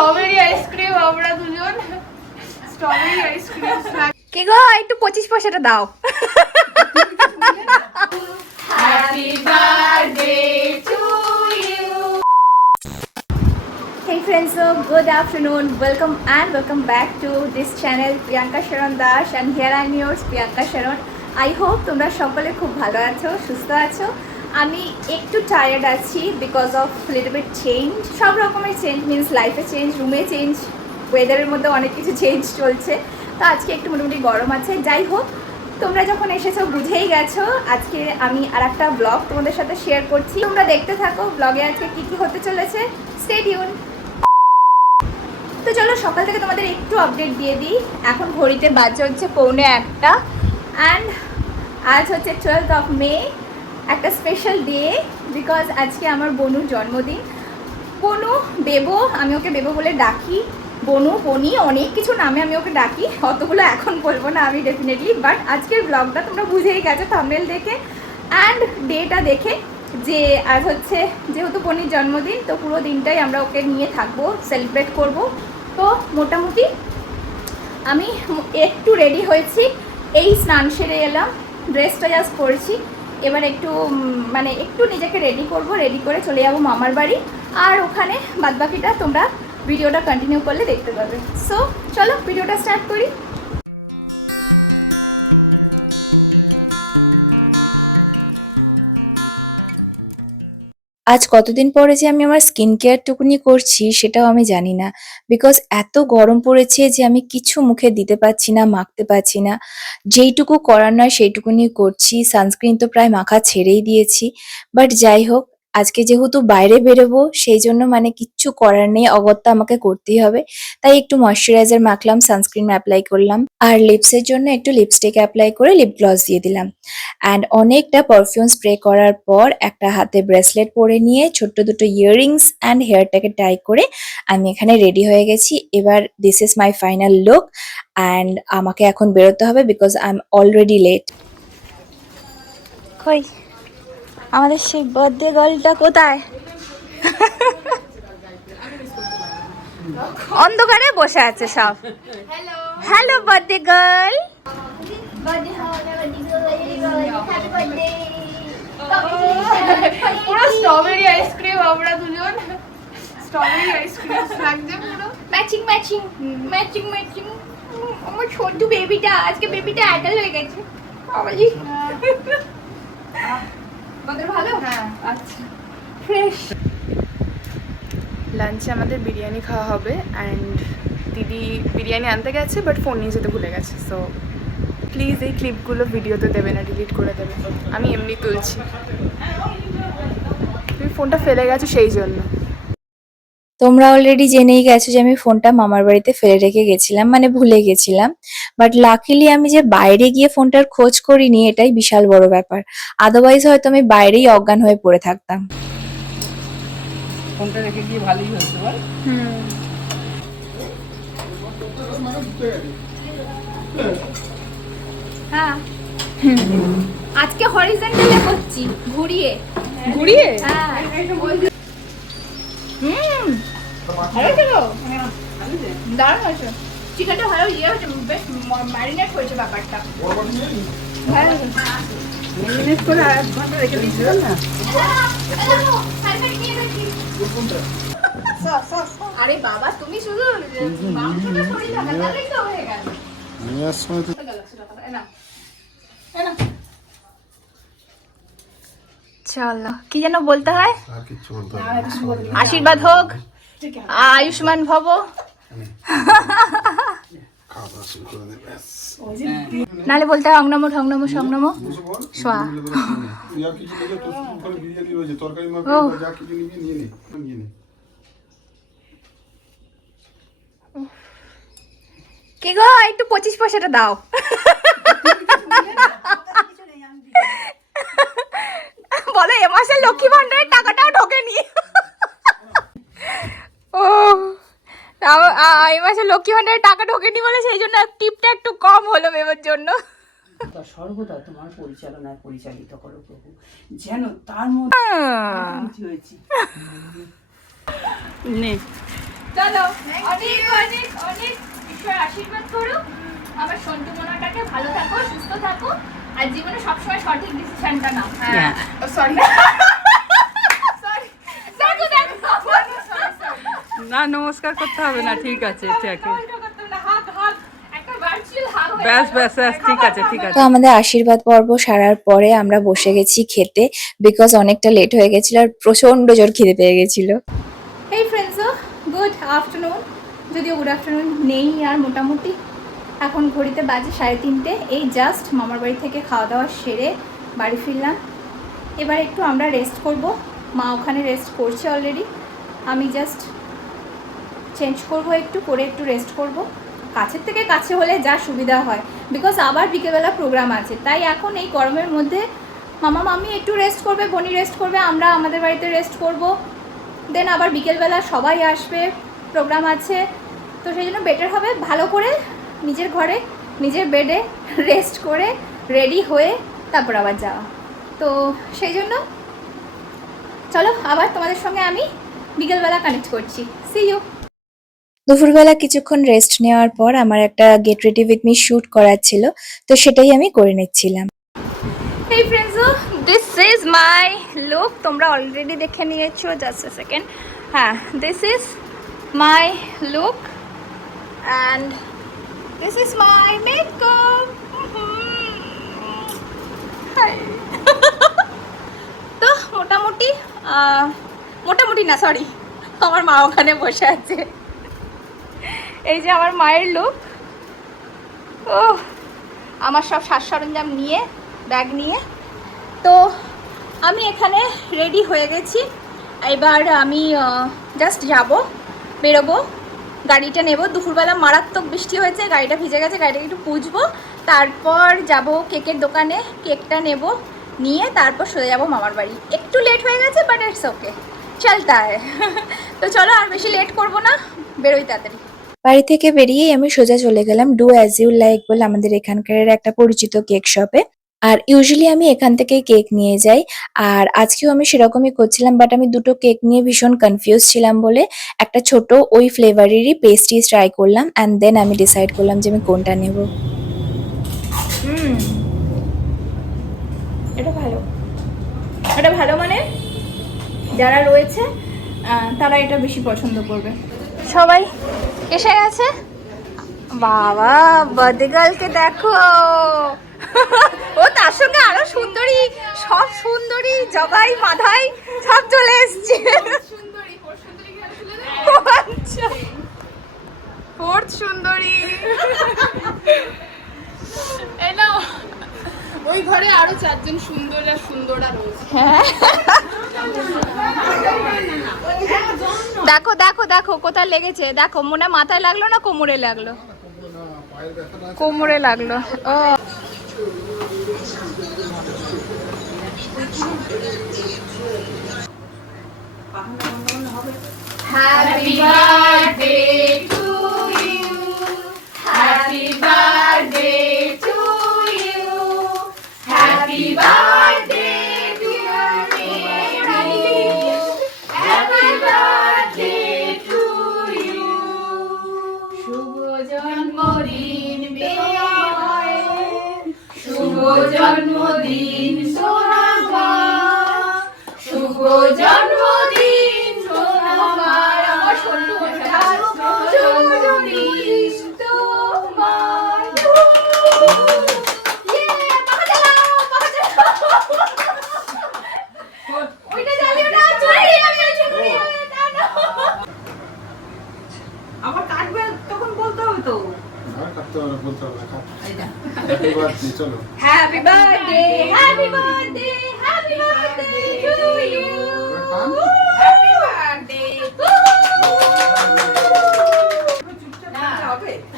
Strawberry ice cream আমরা দুজন strawberry ice cream কি গো একটু 25 পয়সাটা দাও। Happy birthday to you. Hey friends, so good afternoon. Welcome back to this channel Priyanka Sharon Dash, and here I am yours Priyanka Sharon. I hope তোমরা সকলে খুব ভালো আছো, সুস্থ আছো। আমি একটু টায়ার্ড আছি because of little bit change. সব রকমের চেঞ্জ মিনস লাইফে চেঞ্জ, রুমে চেঞ্জ, ওয়েদারের মধ্যে অনেক কিছু চেঞ্জ চলছে। তো আজকে একটু মোটামুটি গরম আছে। যাই হোক, তোমরা যখন এসেছো বুঝেই গেছো আজকে আমি আর একটা ব্লগ তোমাদের সাথে শেয়ার করছি। তোমরা দেখতে থাকো ব্লগে আজকে কী কী হতে চলেছে। Stay tune. তো চলো সকাল থেকে তোমাদের একটু আপডেট দিয়ে দিই। এখন ঘড়িতে বাজে হচ্ছে 1:45 অ্যান্ড আজ হচ্ছে 12th of May, একটা স্পেশাল ডে বিকজ আজকে আমার বনুর জন্মদিন। বনু, বেবো, আমি ওকে বেবো বলে ডাকি। বনু, বনি, অনেক কিছু নামে আমি ওকে ডাকি, অতগুলো এখন বলবো না আমি ডেফিনেটলি। বাট আজকের ব্লগটা তোমরা বুঝেই গেছো থাম্বনেল দেখে অ্যান্ড ডেটা দেখে যে আজ হচ্ছে যেহেতু বনির জন্মদিন, তো পুরো দিনটাই আমরা ওকে নিয়ে থাকবো, সেলিব্রেট করব। তো মোটামুটি আমি একটু রেডি হয়েছি, এই স্নান সেরে এলাম, ড্রেসটা জাস্ট পরেছি। এবার একটু একটু নিজেকে রেডি করব, রেডি করে চলে যাবো মামার বাড়ি। আর ওখানে বাদবাকিটা তোমরা ভিডিওটা কন্টিনিউ করলে দেখতে পাবে। সো চলো ভিডিওটা স্টার্ট করি। আজ কতদিন পরে যে আমি আমার স্কিন কেয়ারটুকুনি করছি সেটাও আমি জানি না, বিকজ এত গরম পড়েছে যে আমি কিছু মুখে দিতে পারছি না, মাখতে পারছি না। যেইটুকু করার নয় সেইটুকুনি করছি। সানস্ক্রিন তো প্রায় মাখা ছেড়েই দিয়েছি। বাট যাই হোক, আজকে যেহেতু বাইরে বেরোবো সেই জন্য কিচ্ছু করার নেই, অগত্যা আমাকে করতেই হবে। তাই একটু ময়শ্চারাইজার মাখলাম, সানস্ক্রিন অ্যাপ্লাই করলাম, আর লিপসের জন্য একটু লিপস্টিক অ্যাপ্লাই করে লিপ গ্লস দিয়ে দিলাম। অ্যান্ড অনেকটা পারফিউম স্প্রে করার পর একটা হাতে ব্রেসলেট পরে নিয়ে ছোট্ট দুটো ইয়াররিংস অ্যান্ড হেয়ারটাকে টাই করে আমি এখানে রেডি হয়ে গেছি। এবার this is my final look and আমাকে এখন বেরোতে হবে because I am already late. কই আমাদের সেই বার্থডে গার্লটা কোথায়? অন্ধকারে বসে আছে সব। Hello birthday girl. পুরো স্ট্রবেরি আইসক্রিম আমরা দুজন স্ট্রবেরি আইসক্রিম লাগছে পুরো ম্যাচিং ম্যাচিং ম্যাচিং ম্যাচিং। আমার ছোট্ট বেবিটা, আজকে বেবিটা অ্যাডাল্ট হয়ে গেছে। বাবাজি আমাদের ভালো। হ্যাঁ, আচ্ছা ফ্রেশ। লাঞ্চে আমাদের বিরিয়ানি খাওয়া হবে অ্যান্ড দিদি বিরিয়ানি আনতে গেছে বাট ফোন নিয়ে যেতে ভুলে গেছে। সো প্লিজ এই ক্লিপগুলো ভিডিওতে দেবে না, ডিলিট করে দেবে, আমি এমনি তুলছি। তুমি ফোনটা ফেলে গেছো সেই জন্য। তোমরা অলরেডি জেনেই গেছো যে আমি ফোনটা মামার বাড়িতে ফেলে রেখে গেছিলাম, ভুলে গেছিলাম। বাট লাকিলি আমি যে বাইরে গিয়ে ফোনটার খোঁজ করিনি, এটাই বিশাল বড় ব্যাপার। আদারওয়াইজ হয়তো আমি বাইরেই অজ্ঞান হয়ে পড়ে থাকতাম। ফোনটা রেখে গিয়ে ভালোই হয়েছে বল। হ্যাঁ আজকে হরিজন্টালে করছি, ঘুরিয়ে ঘুরিয়ে। হ্যাঁ ভালো ছিল, দারুণ হয়েছে। চিকেনটা ভালো ইয়ে হয়েছে, বেশ ম্যারিনেট হয়েছে ব্যাপারটা। ভালো মিনিট করে 1 ঘন্টা রেখে দিয়েছিলাম না। আরে বাবা তুমি শুধু মাংসটা সরিয়ে থাকা তাহলেই তো হয়ে গেল। চলো কি যেন বলতে হয়, আশীর্বাদ হোক, আয়ুষ্মান ভব। নালে বলতে হয় অংনম ঠংনম সংনম সোয়া। কি গো একটু 25 পয়সাটা দাও। বলো এ মাসে লক্ষ্মী ভান্ডারের টাকাটাও ঢোকেনি। ও এই মাসে লক্ষ্মী ভান্ডারের টাকা ঢোকেনি বলে সেই জন্য টিপটা একটু কম হলো বেবার জন্য। সর্বদা তোমার পরিচালনায় পরিচালিত করো প্রভু, যেন তার মধ্যে হয়েছে। নে চলো, অনেক অনেক অনেক ঈশ্বর আশীর্বাদ করো আমার সন্টু মোনাটাকে, ভালো থাকো, সুস্থ থাকো, আর জীবনে সবসময় সঠিক ডিসিশনটা নাও। হ্যাঁ সরি দেখো দেখো না নমস্কার করতে হবে না, ঠিক আছে ঠিক আছে, হাত হাত একটা ভার্চুয়াল হাগ হয়ে ব্যাস গেল। ব্যাস ব্যাস, ঠিক আছে ঠিক আছে। তো আমাদের আশীর্বাদ পর্ব সারার পরে আমরা বসে গেছি খেতে, বিকজ অনেকটা লেট হয়ে গেছিল আর প্রচন্ড জোর খিদে পেয়ে গেছিল। এই ফ্রেন্ডসও গুড আফটারনুন, যদিও গুড আফটারনুন নেই আর, মোটামুটি এখন ঘড়িতে বাজে 3:30। এই জাস্ট মামার বাড়ি থেকে খাওয়া দাওয়া সেরে বাড়ি ফিরলাম। এবার একটু আমরা রেস্ট করব, মা ওখানে রেস্ট করছে অলরেডি, আমি জাস্ট চেঞ্জ করব একটু, করে একটু রেস্ট করব। কাছের থেকে কাছে হলে যা সুবিধা হয়, বিকজ আবার বিকেলবেলা প্রোগ্রাম আছে, তাই এখন এই গরমের মধ্যে মামা মামি একটু রেস্ট করবে, বনি রেস্ট করবে, আমরা আমাদের বাড়িতে রেস্ট করব, দেন আবার বিকেলবেলা সবাই আসবে, প্রোগ্রাম আছে, তো সেই জন্য বেটার হবে ভালো করে নিজের ঘরে নিজের বেডে রেস্ট করে রেডি হয়ে তারপর আবার যাওয়া। তো সেই জন্য চলো আবার তোমাদের সঙ্গে আমি বিকেলবেলা কানেক্ট করছি। See you. দুপুরবেলা কিছুক্ষণ রেস্ট নেওয়ার পর আমার একটা get ready with me shoot করার ছিল, তো সেটাই আমি করে নিচ্ছিলাম। Hey friends, this is my look, তোমরা অলরেডি দেখে নিয়েছো, জাস্ট এ সেকেন্ড। হ্যাঁ, this is my look and this is my makeup. তো মোটামুটি মোটামুটি না, সরি, আমার মা ওখানে বসে আছে, এই যে আমার মায়ের লুক। ও আমার সব সাজ সরঞ্জাম নিয়ে, ব্যাগ নিয়ে, তো আমি এখানে রেডি হয়ে গেছি। এবার আমি জাস্ট যাব, বেরোবো, গাড়িটা নেব। দুপুরবেলা মারাত্মক বৃষ্টি হয়েছে, গাড়িটা ভিজে গেছে, গাড়িটাকে একটু পুছবো, তারপর যাব কেকের দোকানে, কেকটা নেব, নিয়ে তারপর সোজা যাবো মামার বাড়ি। একটু লেট হয়ে গেছে, বাট ইটস ওকে, চলতা হ্যায়। তো চলো আর বেশি লেট করবো না, বেরোই তাড়াতাড়ি। বাড়ি থেকে বেরিয়েই আমি সোজা চলে গেলাম ডু অ্যাজ ইউ লাইক বলে আমাদের এখানকার একটা পরিচিত কেক শপে। আর ইউজুয়ালি আমি এখান থেকে কেক নিয়ে যাই, আর আজকেও আমি সেরকমই করছিলাম, বাট আমি দুটো কেক নিয়ে ভীষণ কনফিউজ ছিলাম বলে একটা ছোট ওই ফ্লেভারেরই পেস্ট্রিজ ট্রাই করলাম, অ্যান্ড দেন আমি ডিসাইড করলাম যে আমি কোনটা নেব। এটা ভালো, এটা ভালো, মানে যারা রয়েছে তারা এটা বেশি পছন্দ করবে। সবাই এসে গেছে, বাবা বার্থডে গার্লকে দেখো, ও তার সঙ্গে আরো সুন্দরী, সব সুন্দরী জগাই মাধাই সব চলে এসছে। আচ্ছা, ফোর্থ সুন্দরী এই নাও, ওই ঘরে আরো 4 জন সুন্দর আর সুন্দরা রয়েছে। দেখো দেখো দেখো কোথায় লেগেছে, দেখো মনে হয় মাথায় লাগলো না কোমরে লাগলো, কোমরে লাগলো। ও happy birthday to you, happy birthday to you, happy birthday dear Mary, happy birthday to you, শুভ জন্মদিন বেয়ায়, শুভ জন্মদিন সোনামা, শুভ জন্মদিন সোনামা, আমার সন্টু মশাই, শুভ জন্মদিন তোমার। ইয়ে, পাখা চালাও, পাখা চালাও। ওইটা জ্বালিও না, চুরি আমি আছি, চুরি হবে, না না। আবার কাটবে তখন বলতে হবে তো। আর কাটতে হবে না, বলতে হবে না, কাট। Happy birthday, চলো। Happy birthday, happy birthday, happy birthday to you. Happy birthday.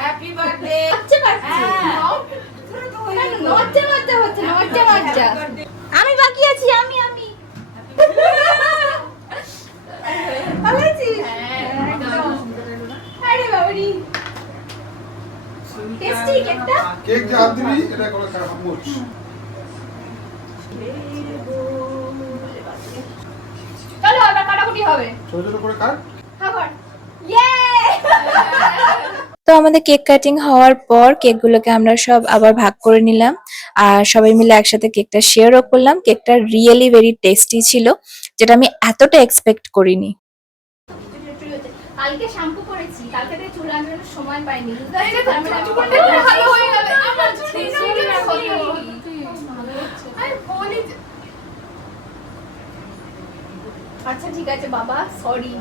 Happy birthday. আচ্ছা বাচ্চা। কেন নড়তে নড়তে হচ্ছে, নড়তে নড়তে। আমি বাকি আছি, আমি। ভালো আছিস? একদম। আরে বাবারি। টেস্টি কেকটা? কেক যে হাত দিবি, এটা কোনো খারাপ মুখ। চলো এবার কাটাকুটি হবে। ছোট ছোট করে কাট। খাবার। ইয়ে আমাদের কেক কাটিং হওয়ার পর কেকগুলোকে আমরা সব আবার ভাগ করে নিলাম আর সবাই মিলে একসাথে কেকটা শেয়ারও করলাম। কেকটা রিয়েলি ভেরি টেস্টি ছিল, যেটা আমি এতটা এক্সপেক্ট করিনি। কালকে শ্যাম্পু করেছি, কালকে থেকে চুল আনানোর সময় পাইনি। আচ্ছা ঠিক আছে বাবা, সরি।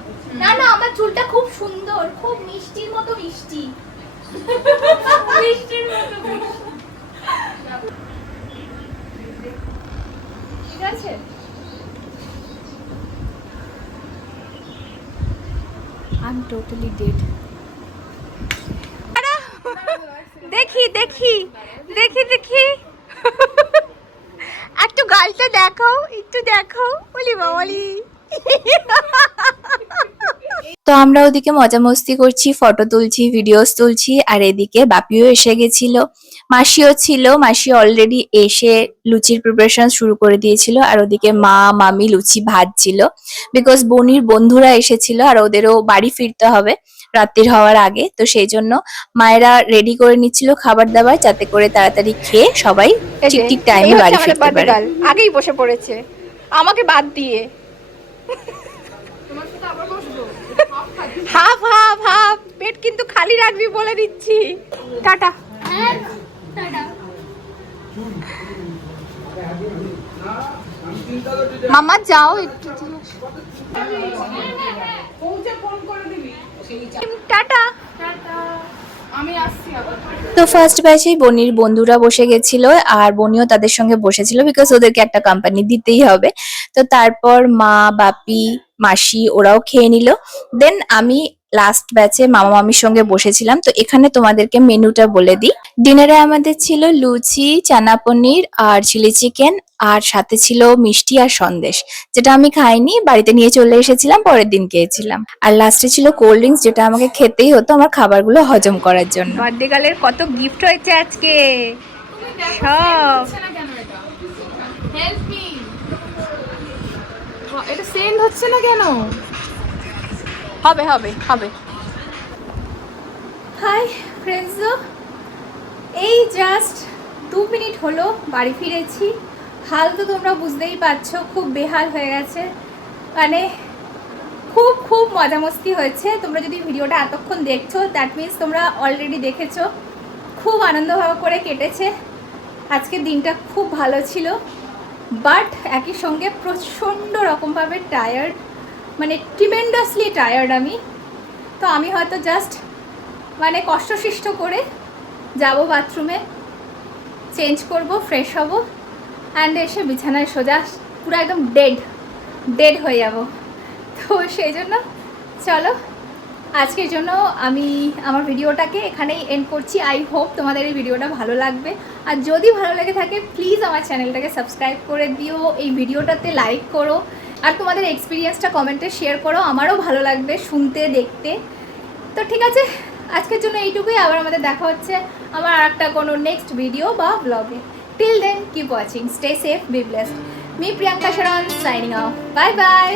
না না, আমার চুলটা খুব সুন্দর, খুব মিষ্টির মতো মিষ্টি। মিষ্টির মতো মিষ্টি। ঠিক আছে। I'm totally dead. দেখি দেখি দেখি দেখি একটু গালটা দেখাও, একটু দেখাও। বলি বাবালি। তো আমরা ওদিকে মজা মস্তি করছি, ফটো তুলছি, ভিডিওস তুলছি, আর এদিকে বাপিও এসে গেছিল, মাসিও ছিল। মাসি অলরেডি এসে লুচির প্রিপারেশন শুরু করে দিয়েছিল, আর ওদিকে মা মামি লুচি ভাজছিল বিকজ বনির বন্ধুরা এসেছিল আর ওদেরও বাড়ি ফিরতে হবে রাত্রির হওয়ার আগে। তো সেই জন্য মায়েরা রেডি করে নিচ্ছিল খাবার দাবার, যাতে করে তাড়াতাড়ি খেয়ে সবাই ঠিক ঠিক টাইমে বাড়ি ফিরতে পারে। আগেই বসে পড়েছে আমাকে বাদ দিয়ে। হাফ হাফ হাফ পেট কিন্তু খালি রাখবি বলে দিচ্ছি। টাটা। মামা যাও একটু, টাটা। আমি আসছি আবার। তো ফার্স্ট ব্যাচেই বনির বন্ধুরা বসে গেছিল আর বনিও তাদের সঙ্গে বসেছিল বিকজ ওদেরকে একটা কোম্পানি দিতেই হবে। তো তারপর মা বাপি মাসি ওরাও খেয়ে নিল। দেন আমি লাস্ট ব্যাচে মামা মামির সঙ্গে বসেছিলাম। তো এখানে তোমাদেরকে মেনুটা বলে দিই। ডিনারে আমাদের ছিল লুচি, চানা পনির আর চিলি চিকেন, আর সাথে ছিল মিষ্টি আর সন্দেশ, যেটা আমি খাইনি, বাড়িতে নিয়ে চলে এসেছিলাম, পরের দিন খেয়েছিলাম। আর লাস্টে ছিল কোল্ড ড্রিঙ্কস, যেটা আমাকে খেতেই হতো আমার খাবারগুলো হজম করার জন্য। বার্থডে গার্লের কত গিফট হয়েছে আজকে সব। Help me. এটা সেন্ড হচ্ছে না কেন? হবে হবে হবে। হাই ফ্রেন্ডস, এই জাস্ট 2 মিনিট হলো বাড়ি ফিরেছি। হাল তো তোমরা বুঝতেই পারছো, খুব বেহাল হয়ে গেছে। মানে খুব খুব মজা মস্তি হয়েছে। তোমরা যদি ভিডিওটা এতক্ষণ দেখছো দ্যাট মিনস তোমরা অলরেডি দেখেছো। খুব আনন্দভাবে করে কেটেছে আজকের দিনটা, খুব ভালো ছিল। বাট একই সঙ্গে প্রচণ্ড রকমভাবে টায়ার্ড, মানে ট্রিমেন্ডাসলি টায়ার্ড আমি। তো আমি হয়তো জাস্ট মানে কষ্টসৃষ্ট করে যাব বাথরুমে, চেঞ্জ করব, ফ্রেশ হব, অ্যান্ড এসে বিছানায় সোজা পুরো একদম ডেড হয়ে যাব। তো সেই জন্য চলো আজকের জন্য আমি আমার ভিডিওটাকে এখানেই এন্ড করছি। আই হোপ তোমাদের এই ভিডিওটা ভালো লাগবে, আর যদি ভালো লেগে থাকে প্লিজ আমার চ্যানেলটাকে সাবস্ক্রাইব করে দিও, এই ভিডিওটাতে লাইক করো, আর তোমাদের এক্সপিরিয়েন্সটা কমেন্টে শেয়ার করো। আমারও ভালো লাগবে শুনতে দেখতে। তো ঠিক আছে, আজকের জন্য এইটুকুই। আবার আমাদের দেখা হচ্ছে আমার আর একটা কোনো নেক্সট ভিডিও বা ব্লগে। Till then keep watching, stay safe, be blessed. Me Priyanka Sharan signing of. Bye bye.